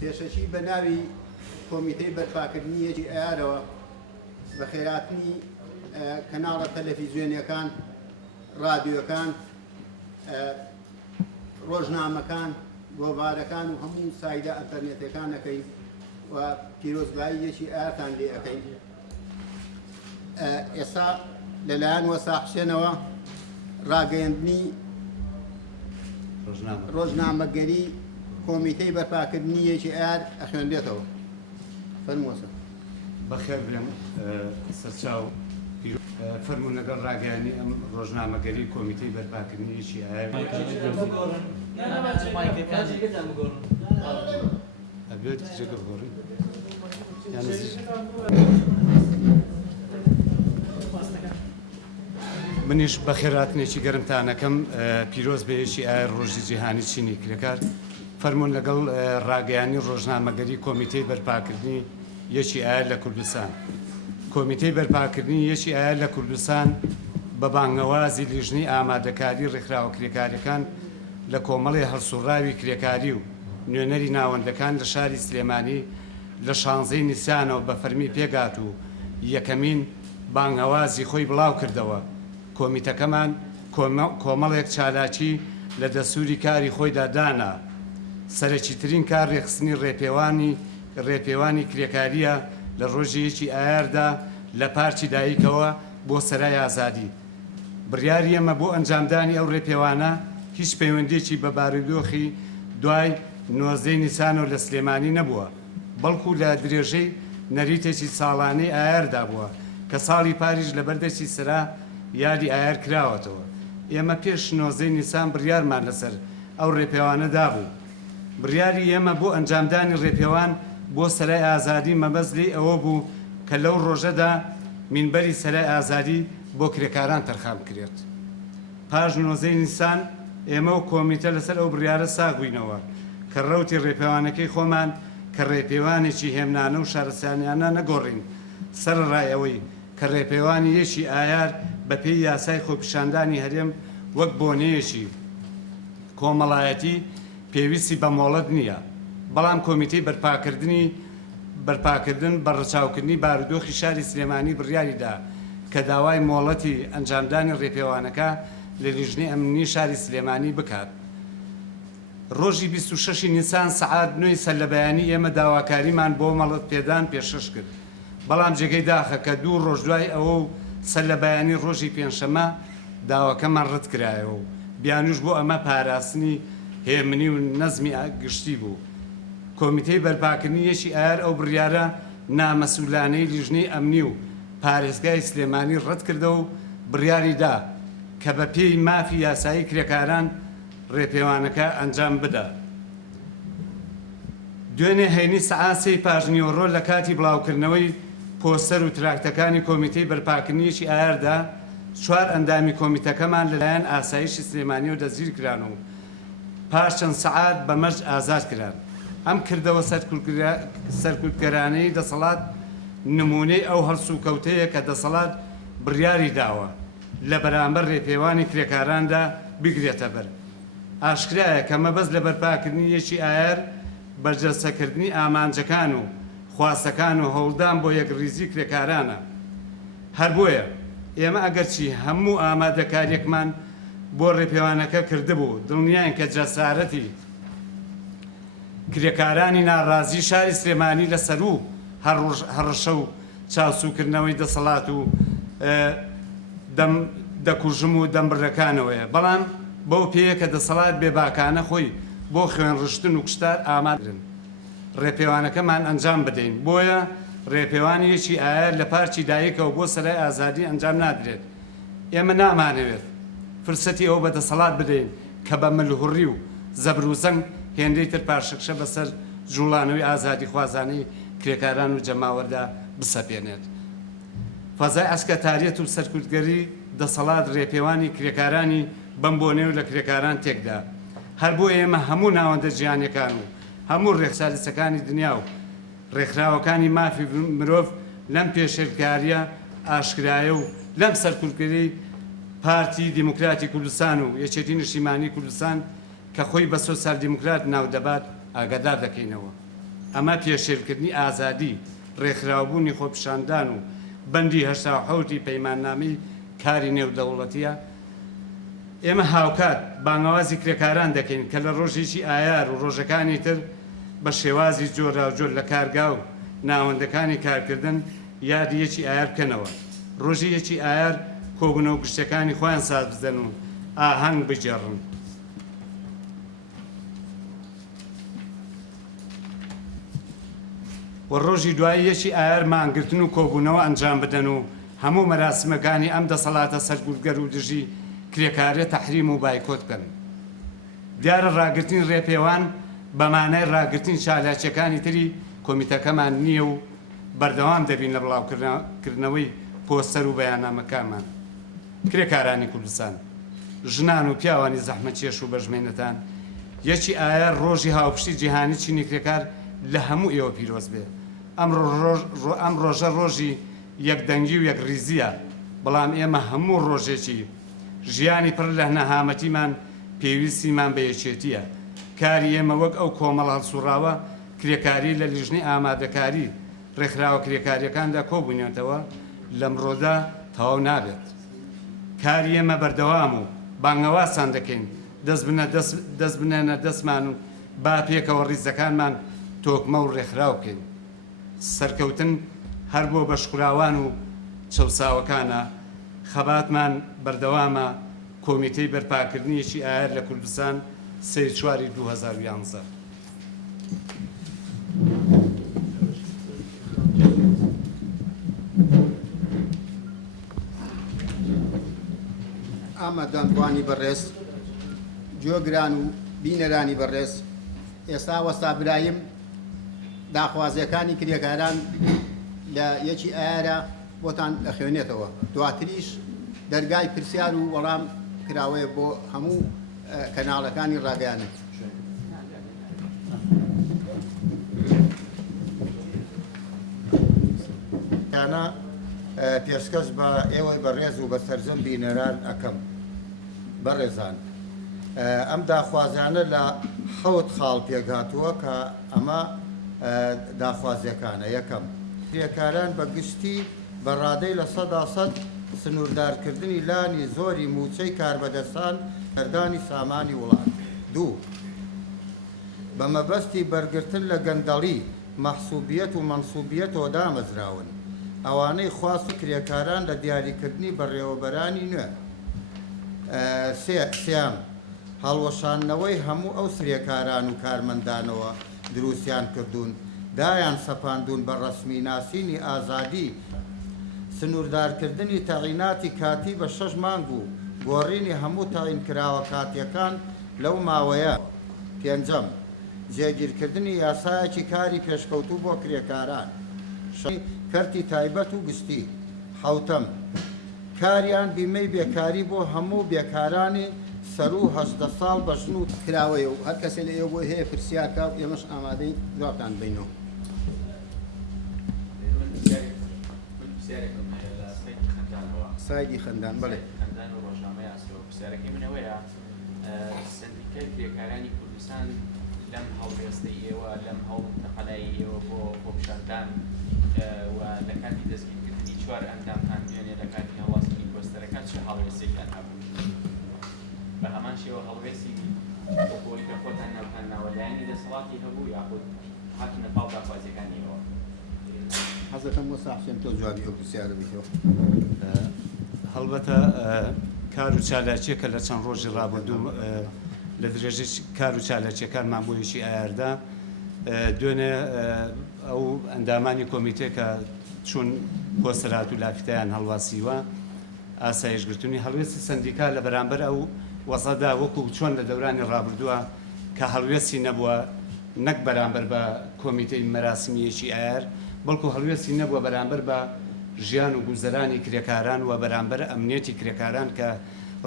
پێشەچی بە ناوی کۆمیتەی بەرپاکردنی یەکی ئایارەوە بە خێراتنی کەناڵە تەلەڤیزیۆنیەکان، رادیۆکان، ڕۆژنامەکان، گۆڤارەکان و هەموو سایدە ئەنتەرنێتەکان ئەەکەین و پیرۆزبایی یەکی ئایارتان لێ ئەەکەین. ئێستا لەلایەن وەسا حوسێنەوە ڕاگەیەندنی ڕۆژنامەگەری کۆمیتەی بەرپاکردنی یەکی ئایار ئەخوێندرێتەوە. فەرمووەسە. بەخێر بڵێم سەرچاو فەرموو لەگەڵ ڕاگەیاندنی ئەم ڕۆژنامەگەری کۆمیتەی بەرپاکردنی یەکی ئایار ئەبێت جێگە بگۆڕین منیش بە خێراتنێکی گەرمتانەکەم پیرۆز بە یەکی ئایار ڕۆژی جیهانی چینی کرێکار فەرموون لەگەڵ ڕاگەیانی ڕۆژنامەگەری کۆمیتەی بەرپاکردنی یەکی ئایار لە کوردستان. کۆمیتەی بەرپاکردنی یەکی ئایار لە کوردستان بە بانگەوازی لیژنەی ئامادەکاری ڕێکخراوە کرێکاریەکان لە کۆمەڵی هەڵسوڕاوی کرێکاری و نوێنەری ناوەندەکان لە شاری سلێمانی لە 16 نیسانەوە بە فەرمی پێگات و یەکەمین بانگەوازی خۆی بڵاو کردەوە. کۆمیتەکەمان کۆمەڵێک چالاکی لە دەسووری کاری خۆیدا دانا. سەرەکیترین کار ڕێخستنی ڕێپێوانی کرێکاریە لە ڕۆژی یەکی ئایاردا لە پارکی دایکەوە بۆ سەرای ئازادی. بڕیاری ئەمە بۆ ئەنجامدانی ئەو ڕێپێوانە هیچ پەیوەندێکی بە بارودۆخی دوای 19 نیسانەوە لە سلێمانی نەبووە، بەڵکو لە درێژەی نەریتێکی ساڵانەی ئایاردا بووە کە ساڵی پاریش لە بەردەستی سرا یادی ئایار کراوەتەوە. ئێمە پێش 19 نیسان بڕیارمان لەسەر ئەو ڕێپێوانە دابوو. بڕیاری ئێمە بۆ ئەنجامدانی ڕێپێوان بۆ سەرای ئازادی مەبەست لێ ئەوە بوو کە لەو ڕۆژەدا مینبەری سەرای ئازادی بۆ کرێکاران تەرخان کرێت. پاش 19 نیسان ئێمە و کۆمیتە لەسەر ئەو بڕیارە ساغوینەوە کە ڕەوتی ڕێپێوانەکەی خۆمان کە ڕێپێوانێکی هێمنانە و شارەسانیانە نەگۆڕین سەرڕای ئەوەی کە ڕێپێوانی یەکی ئایار بە پێی یاسای خۆپیشاندانی هەرێم وەک بۆنەیەکی کۆمەڵایەتی پێویستی بە مۆڵەت نییە. بەڵام کۆمیتەی بەرپاکردن بە ڕەچاوکردنی بارودۆخی شاری سلێمانی بڕیاریدا کە داوای مۆڵەتی ئەنجامدانی ڕێپێوانەکە لە لیژنەی ئەمنی شاری سلێمانی بکات. ڕۆژی 26 نیسان سەعات 9 سەرلەبەیانی ئێمە داواکاریمان بۆ مەڵەت پێدان پێشەش کرد. بەڵام جێگەی داخە کە 2 ڕۆژ دوای ئەوە و سەرلەبەیانی ڕۆژی پێنجشەمە داواکەمان ڕەت کرایەوە و بیانوش بۆ ئەمە پاراستنی هێمنی و نەزمی گشتی بوو. کۆمیتەی بەرپاکردنی یەکی ئایار ئەو بڕیارە نامەسوولانەی لیژنەی ئەمنی و پارێزگای سلێمانی ڕەت کردە و بڕیاریدا کە بە پێی مافی یاسایی کرێکاران ڕێپێوانەکە ئەنجام بدە. دوێنێ هەینی سەعات 3 پاژنیۆڕۆ لە کاتی بڵاوکردنەوەی پۆستەر و تراکتەکانی کۆمیتەی بەرپاکردنی یەکی ئایاردا 4 ئەندامی کۆمیتەکەمان لەلایەن ئاسایشی سلێمانیەوە دەستگیر کران و پاش چەند سەعات بە مەرج ئازاد کران. ئەم کردەوە سەرکوتگەرانەی دەسەڵات نمونەی ئەو هەڵسوکەوتەیە کە دەسەڵات بڕیاری داوە لە بەرامبەر ڕێپێوانی کرێکاراندا بگرێتە بەر. ئاشکرایە کە مەبەست لە بەرپاکردنی یەکی ئایار بەرجەستەکردنی ئامانجەکان و خواستەکان و هەوڵدان بۆ یەکڕیزی کرێکارانە. هەر بۆیە ئێمە ئەگەرچی هەموو ئامادەکاریەکمان بۆ ڕێپێوانەکە کردبوو دڵنیان کە جەسارەتی کرێکارانی ناڕازی شاری سلێمانی لەسەر و هەڕەشە و چاوسوکردنەوەی دەسەڵات و دەکوژم و دەمبرەکانەوەیە. بەڵام بەو پێیە کە دەسەڵات بێباکانە خۆی بۆ خوێنڕشتن و کشتار ئامادەن ڕێپێوانەکەمان ئەنجام بدەین. بۆیە ڕێپێوانی یەکی ئایار لە پارکی دایکەوە بۆ سەرای ئازادی ئەنجام نادرێت. ئێمە نامانەوێت فرسەتی ئەو بە دەسەڵات بدەین کە بە ملهوڕی و زەبر و زەنگ هێندەی تر پاشەکشە بەسەر جوڵانەوەی ئازادی خوازانەی کرێکاران و جەماوەردا بسەپێنێت. فەزای ئەسکەتاریەت و سەرکوتگەری دەسەڵات ڕێپێوانی کرێکارانی بەم بۆنێ و لە کرێکاران تێکدا. هەر بۆ ئێمە هەموو ناوەندە جیهانیەکان و هەموو ڕێکچارەسەکانی دنیا و ڕێکخراوەکانی مافی مرۆڤ لەم پێشێلکاریە ئاشکرایە و لەم سەرکوتگەری پارتی دیموکراتی کوردستان و یەکێتی نیشتیمانی کوردستان کە خۆی بە سۆسیال دیموکرات ناو دەبات ئاگادار دەکەینەوە. ئەمە پێشێلکردنی ئازادی ڕێکخراوبوونی خۆپیشاندان و بەندی 1970 پەیماننامەی کاری نێودەوڵەتیە. ئێمە هاوکات بانگەوازی کرێکاران دەکەین کە لە ڕۆژێکی ئایار و ڕۆژەکانی تر بە شێوازی جۆراوجۆر لە کارگا و ناوەندەکانی کارکردن یادیەکی ئایار بکەنەوە. ڕۆژی یەکی ئایار کۆبوونە و گشتەکانی خۆیان ساز بزەن و ئاهەنگ بجێڕن. و ڕۆژی دوایی یەکی ئایار مانگرتن و کۆبوونەوە ئەنجام بدەن و هەموو مەراسمەکانی ئەم دەسەڵاتە سەرگوردگەر و دژی کرێکارێت تەحریم و بایکۆت بکەن. دیارە ڕاگرتنی ڕێپێوان بەمانای ڕاگرتنی چالاکیەکانی تری کۆمیتەکەمان نییە و بەردەوام دەبین لە بڵاوکردنەوەی پۆستەر و بەیاننامەکانمان. کرێکارانی کوردستان، ژنان و پیاوانی زەحمەتکێش و بەژمێنەتان، یەکی ئایار ڕۆژی هاوپشتی جیهانی چینی کرێکار لە هەموو ئێوە پیرۆز بێ. ئەم ڕۆژە ڕۆژی یەکدەنگی و یەکڕیزیە، بەڵام ئێمە هەموو ڕۆژێکی ژیانی پڕ لە نەهامەتیمان پێویستیمان بە یەکێتیە. کاری ئێمە وەک ئەو کۆمەڵ هەڵسوڕاوە کرێکاری لە لیژنەی ئامادەکاری ڕێکخراوە کرێکاریەکاندا کۆبوونێتەوە لەمڕۆدا تەواو نابێت. کاری ئێمە بەردەوام و بانگەواسان دەکەین دەست بنێنە دەستمان و با پێکەوە ڕیزەکانمان تۆکمە و ڕێکخراو بکەین. سەرکەوتن هەر بۆ بەشخوراوان و چەوساوەکانە. خەباتمان بەردەوامە. کۆمیتەی بەرپاکردنیەکی ئایار لە کوردستان 3/4 2011. ئامادەندوانی بەڕێز، جۆگران و بینەرانی بەڕێز، ئێستا وەستا برایم داخوازیەکانی کرێکاران لە یەکی ئایارە بۆتان دەخوێنێتەوە. دواتریش دەرگای پرسیار و وەڵام کراوەیە بۆ هەموو کەناڵەکانی ڕاگەیانێت. پێشکەش بە ئێوەی بەڕێز و بە سەرجەم بینەران ئەەکەم. بەڕێزان، ئەم داخوازیانە لە 7 خاڵ پێگاتووە کە ئەمە داخوازیەکانە. یەکەم، کرێکاران بە گشتی بە ڕادەی لە 100% سنووردارکردنی لانی زۆری موچەی کاربەدەستان هەردانی سامانی وڵات. 2، بە مەبەستی بەرگرتن لە گەندەڵی مەحسوبیەت و مەنسوبیەتەوە دامەزراون ئەوانەی خواست و کرێکاران لە دیاریکردنی بەڕێوەبەرانی نوێ. 3، هەڵوەشاندنەوەی هەموو ئەو کرێکاران و کارمەندانەوە دروستیان کردوون دایان سەپاندون بە ڕەسمی ناسینی ئازادی، سنووردارکردنی تەعیناتی کاتی بە 6 مانگ و گۆڕینی هەموو تەعینکراوە کاتیەکان لەو ماوەیە. 5، جێگیرکردنی یاسایەکی کاری پێشکەوتوو بۆ کرێکاران، کەرتی تایبەت و گشتی. 7، کاریان بیمەی بێکاری بۆ هەموو بێکارانی سەر و 18 ساڵ بە ژن و کراوەیە و هەر کەسێ لە ئێوە بۆ هەیە پرسیارکە و ئێمەش ئامادەی جوابتان بینەوە. سایدی خەندان، بەڵێ خەندان و ڕۆژنامەی ئاسۆ. پرسیارەکەی منەوەیە سندیکای کرێکارانی کوردستان لەم هەڵوێستەی ئێوە لەم هەڵمتەقەلای ئێوە بۆ خۆپیشاندان و لە کاتی دەستگیرکردنی 4 ئەندامتان دوێنێ لە کاتی هەڵواستنی پۆستەرەکان چه هەڵوێستێکتان هەبوو؟ بە هەمان شێوە هەڵوێستی بۆی کە خۆتان ناوتان ناوەلایەنی دەسەڵاتی هەبوو یاخود هاتنە پاڵ داخوازیەکانی ئێوە؟ حەزەکەم بۆ ساحسێن تۆ جوابی ئەو پرسیارە بیتەوە. هەڵبەتە کار و چالاکیە کە لە چەند ڕۆژی ڕابردوو لە درێژەی کار و چالاکیەکانمان بۆ یەکی ئایاردا دوێنێ ئەو ئەندامانی کۆمیتێ کە چون پۆستەرات و لافتیان هەڵواسیوە ئاسایشگرتنی هەڵوێستی سندیکا لە بەرامبەر ئەو وەسەدا وەکو چۆن لە دەورانی ڕابردووە کە هەڵوێستی نەبووە نەک بەرامبەر بە کۆمیتەی مەراسمیەکی ئایار، بەڵکو هەڵوێستی نەبووە بەرامبەر بە ژیان و گوزەرانی کرێکاران و بەرامبەر ئەمنیەتی کرێکاران کە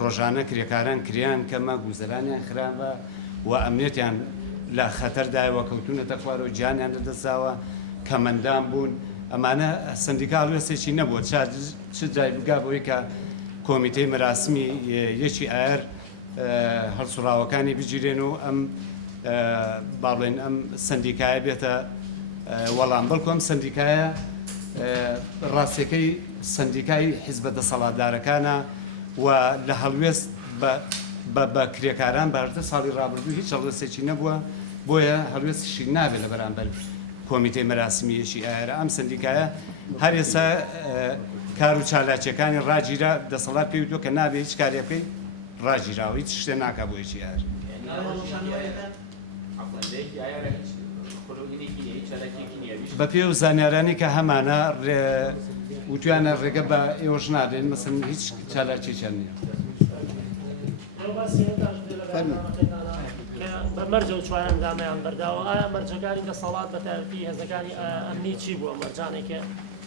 ڕۆژانە کرێکاران کریان کەمە گوزەرانیان خراپە و ئەمنیەتیان لە خەتەردایەوە کەوتونەتە خوارەوە گیانیان لەدەستاوە کە مەندان بوون. ئەمانە سندیکا هەڵوێستێکی نەبووە چ جای بگا بۆی کە کۆمیتەی مەراسمی یەکی ئایار هەڵسوڕاوەکانی بگیرێن و ئەم باڵێن ئەم سندیکایە بێتە وەڵام بەڵکو ئەم سندیکایە ڕاستیەکەی سندیکای حیزبە دەسەڵاتدارەکانە و لە هەڵوێست بە کرێکاران بەهردە ساڵی ڕابردوو هیچ هەڵوێستێکی نەبووە بۆیە هەڵوێستیشی نابێت لە بەرامبەر کۆمیتەی مەراسمیەشی ئایرە ئەم سندیکایە هەر ئێستا کار و چالاکیەکانی ڕاگیرا دەسەڵات پێی وتۆ کە نابێت هیچ کارێک بکەیت ڕاگیراوە هیچ شتێ ناکا بۆ هیچی ئایر بە پێ و زانیارانی کە هەمانە وتویانە ڕێگە بە ئێوەش نادێن مەسن هیچ چالاکییان نییە بە مەرجە و چوایان دامیان بەرداوە ئایا مەرجەکانی دەسەڵات بە تایبەتی هێزەکانی ئەمنی چی بووە مەرجانێکە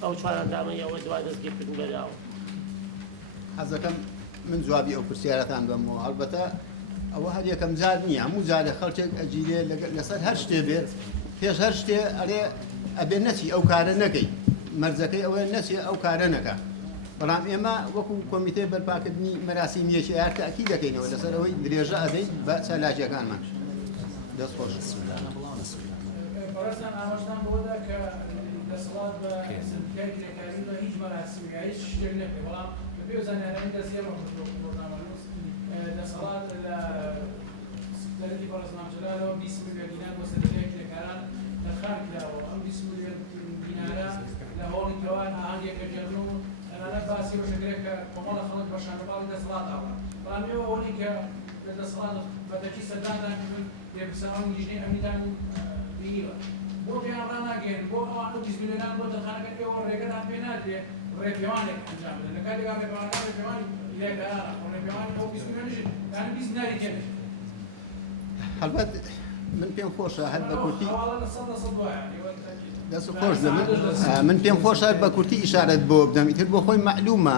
ئەو چوایان دامی ئەوە دوای دەستگیرکردن بەداوە حەزەکەم من جوابی ئەو پرسیارەتان بەمەوە هەڵبەتە ئەوە هەر یەکەم جار نییە هەموو جارە خەڵکێک ئەجیرێ لەسەر هەر شتێ بێت پێش هەر شتێ ئەرێ ئەبێ نەچی ئەو کارە نەکەی مەرجەکەی ئەوەیە نەچێ ئەو کارە نەکە بەڵام ئێمە وەکو کۆمیتەی بەرپاکردنی مەراسیمیەکی ئایر تاکی دەکەینەوە لەسەر ئەوەی درێژە ئەدەی بە چالاکیەکانمان دەست خۆش پاراستان ئاماژتان بۆدا کە دەسەڵات بە سندیکای کرێکاری بە هیچ مەراسیمی هیچ شتێک نەکەی بەڵام بە پێ زانیارانی دەستێمە ڕۆژنامەنووس دەسەڵات لە سەرەتی پاراستنامچەلارەوە 20 میلیۆن دینار بۆ سندیکای کرێکاران دەرخان کراوە ئەم 20 میلیۆن دینارە لە هەوڵی کەوان ئاهەنگێکە گەڕن و ئەنانە باسی بەشەگرێک کە کۆمەڵە خەڵک بە شانەباڵی دەسەڵات ئاوە بەڵام ئێوە ئەوەی کە دەسەڵات بەتەکی سەردانتان کردن لێبسەوانی لیژنەی ئەمنیتان بینیوە بۆ پێیان ڕاناگەن بۆ ئەوانە 20 میلیۆنان بۆ دەرخانەکە ئێوە ڕێگەتان پێ نادرێ ڕێپێوانێک ئەنجام بدەن لە کاتێکا ڕێپێوانی لێکدارە ڕێپێوانی ئەو 20 میلیۆنیش یانی 20 دیناری تێنێ هەڵبەت من پێم خۆشە هەر بە کورتی حواڵە لە 100% وایە دەست خۆش من پێم خۆشە بە کورتی ئیشارەت بۆ بدەم ئیتر بۆ خۆی معلومە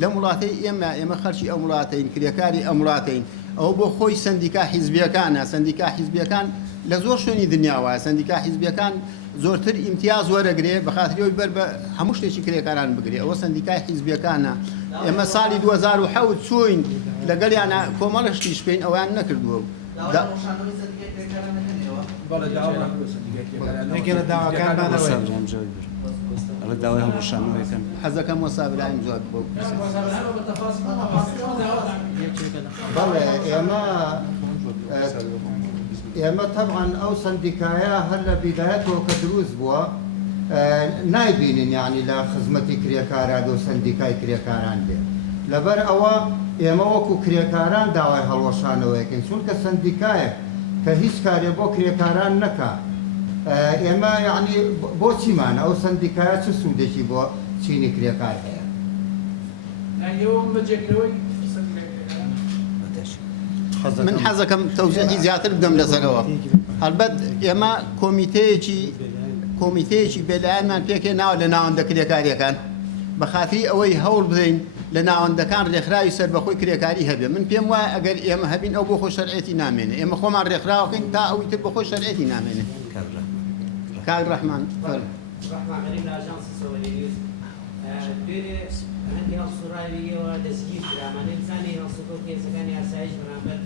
لە وڵاتەی ئێمە خەرکی ئەو وڵاتەین کرێکاری ئەم وڵاتەین ئەوە بۆ خۆی سندیکا حیزبیەکانە سندیکا حیزبیەکان لە زۆر شوێنی دنیاوە سندیکا حیزبیەکان زۆرتر ئیمتیاز وەرەگرێ بە خاتریەوەی بەر بە هەموو شتێکی کرێکاران بگرێ ئەوە سندیکای حیزبیەکانە ئێمە ساڵی 2007 چوین لەگەڵیانە کۆمەڵە شتیش پێین ئەویان نەکردووە داوای هەڵبوەشانەوەیەکەن حەزەکەم وەسا برایم جواب بۆ بەڵێ ئێمە طبعاً ئەو سندیکایە هەر لە بیدایەتەوە کە دروست بووە نایبینین یعنی لە خزمەتی کرێکاران و سندیکای کرێکاران بێت لەبەر ئەوە ئێمە وەکو کرێکاران داوای هەڵوەشانەوەیەکەین چونکە سندیکایەک کە هیچ کارێ بۆ کرێکاران نەکا ئێمە یعنی بۆ چیمانە ئەو سندیکایە چه سوودێکی بۆ چینی کرێکار هەیە من حەزەکەم تەوزیعی زیاتر بدەم لەسەرەوە هەڵبەت ئێمە کۆمیتەیەکی بێلایەنمان پێکێناوە لە ناوەندە کرێکاریەکان بە خاتری ئەوەی هەوڵ بدەین لە ناوەندەکان ڕێکخراوی سەربەخۆی کرێکاری هەبێ من پێم وایە ئەگەر ئێمە هەبین ئەو بۆ خۆی شەرعێتی نامێنێ ئێمە خۆمان ڕێکخراوەکەین تا ئەوی تر بە خۆی شەرعێتی نامێنێ کاک ڕەحمان غەریب لە ئاژانسی سۆڤەلیز دوێنێ هەندی هەڵسوڕاویەوە دەستگیر کرامانێ بزانێ هەڵسوکە و کێسەکانی ئاسایش بەرامبەر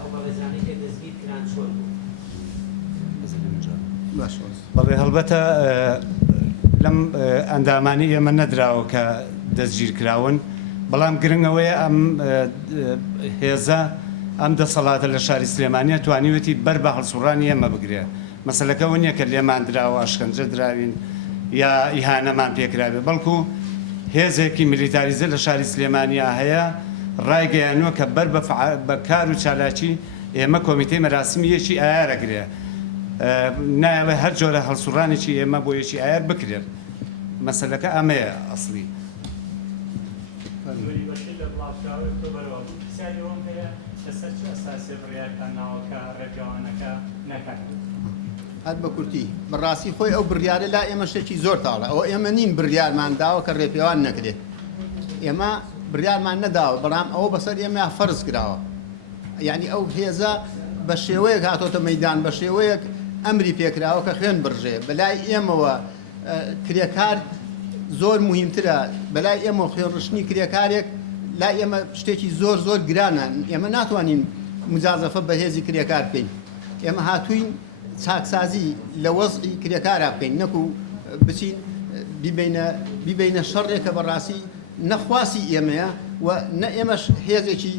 ئەو بەڵێزانەی کە دەستگیر کران چۆن بەڵێ هەڵبەتە لەم ئەندامانی ئێمە نەدراوە کە دەستگیر کراون بەڵام گرنگەوەیە ئەم هێزە ئەم دەسەڵاتە لە شاری سلێمانیە توانیوەتی بەر بە هەڵسوڕانی ئێمە بگرێ مەسەلەکەەوە نییە کە لێمان دراوە ئاشکەنجە دراوین یا ئیهانەمان پێکراوێ بەڵکو هێزێکی میلیتاریزە لە شاری سلێمانیا هەیە ڕایگەیانوە کە بەر بە کار و چالاکی ئێمە کۆمیتەی مەراسمیەکی ئایارەگرێ نایڵێ هەر جۆرە هەڵسوڕانێکی ئێمە بۆ یەکی ئایر بکرێت مەسەلەکە ئەمەیە ئەسڵی هەر بە کورتی بەڕاستی خۆی ئەو بڕیارە لا ئێمە شتێکی زۆر تاڵە ئەوە ئێمە نین بڕیارمان داوە کە ڕێپێوان نەکرێت ئێمە بڕیارمان نەداوە بەڵام ئەوە بەسەر ئێمە فەرز کراوە یعنی ئەو هێزە بە شێوەیەک هاتۆتە مەیدان بە شێوەیەک ئەمری پێکراوە کە خوێن بڕژێ بەلای ئێمەوە کرێکار زۆر مهمترە بەلای ئێمە خوێنڕشتنی کرێکارێک لا ئێمە شتێکی زۆر گرانە ئێمە ناتوانین مجازەفە بە هێزی کرێکار بکەین ئێمە هاتووین چاکسازی لە وەزعی کرێکارە بکەین نەکو بچین بیبینە شەڕێکە بەڕاستی نەخواسی ئێمەیە و نە ئێمەش هێزێکی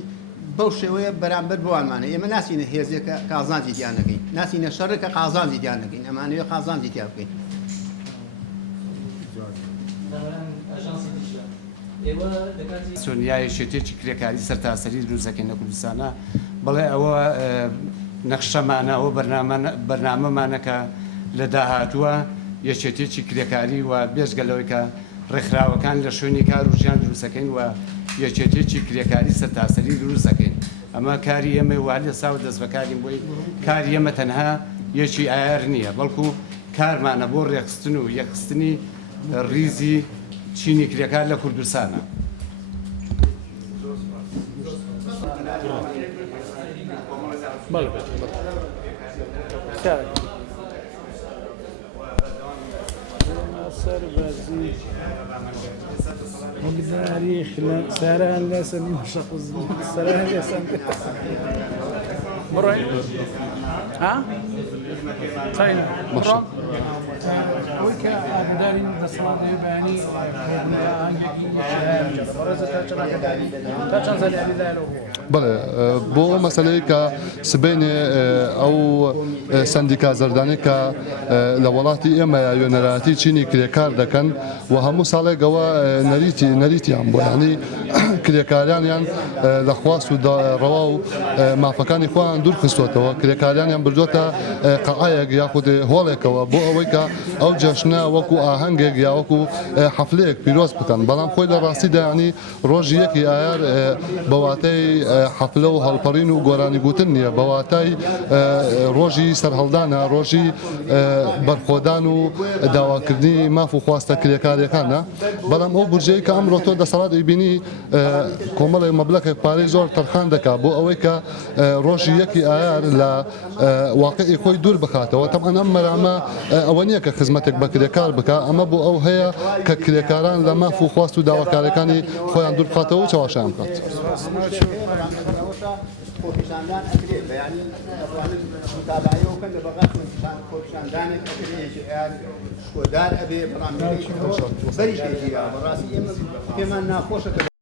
بەو شێوەیە بەرامبەر بوانمانە ئێمە ناسینە هێزێکە قازانجی تیان نەکەین ناسینە شەڕێکە قازانجی تیان نەکەین ئەمانەوێ قازانجی تیا بکەین سۆنیای شێتێکی کرێکاری سەرتاسەری دروستەکەین لە کوردستانە بەڵێ ئەوە نەخشەمانە ئەوە بەرنامەمانەکە لە داهاتووە یەکێتێکی کرێکاری و بێژگەلەوەی کە ڕێکخراوەکان لە شوێنی کار و ژیان دروستەکەین و یەکێتێکی کرێکاری سەرتاسەری دروستەکەین ئەمە کاری ئێمە وا لە ساو دەست بەکاریم بۆی کاری ئێمە تەنها یەکی ئایار نییە بەڵکو کارمانە بۆ ڕێخستن و یەخستنی ریزی چینی کرێکار لە کوردستانە. تاريخ ساران لا سنين شق ساران لا سنين مرة ها طيب مرة ويك أبدارين بصلاة يباني بله بۆ مەسلەیە کە سبینێ ئەو سندیکا زەردانی کە لە وڵاتی ئێمەیە وێنەراتی چینی کرێکار دەکەن و هەموو ساڵێکەوە نەریتیان بۆ ینی کرێکاریانیان لە خواست و ڕەوا و مافەکانی خۆیان دوور خستوتەوە کرێکاریانیان بردوۆتە قەعایەک یاخود هۆڵێکەوە بۆ ئەوەی کە ئەو جەشنە وەکو ئاهەنگێک یا وەکو حەفلەیەک پیرۆز بکەن بەڵام خۆی لە ڕاستیدا ینی ڕۆژی یەکی ئایار بەواتای حەفلە و هەڵپەڕین و گۆرانی گوتن نییە بەواتای ڕۆژی سەرهەڵدانە ڕۆژی بەرخۆدان و داواکردنی ماف و خواستە کرێکاریەکانە بەڵام ئەو بورجەیە کە ئەمڕۆ تۆ دەسەڵات ئەیبینی کۆمەڵی مەبلەغێک پارەی زۆر تەرخان دەکات بۆ ئەوەی کە ڕۆژی یەکی ئایار لە واقعی خۆی دوور بخاتەوە تەمان ئەم مەرامە ئەوە نییە کە خزمەتێک بە کرێکار بکە ئەمە بۆ ئەو هەیە کە کرێکاران لە ماف و خواست و داواکاریەکانی خۆیان دوور بخاتەوە و چاواشیان بکات. خۆپیشاندان ئەکرێت بەیانی ئەوانن متابعەوەکەن لە بەغاق خۆپیشاندانێک ئەکرێت شکۆدار ئەبێ بەڕامەکەی بەریش بێتیرا بەڕاستی ئێمە پێمان ناخۆشە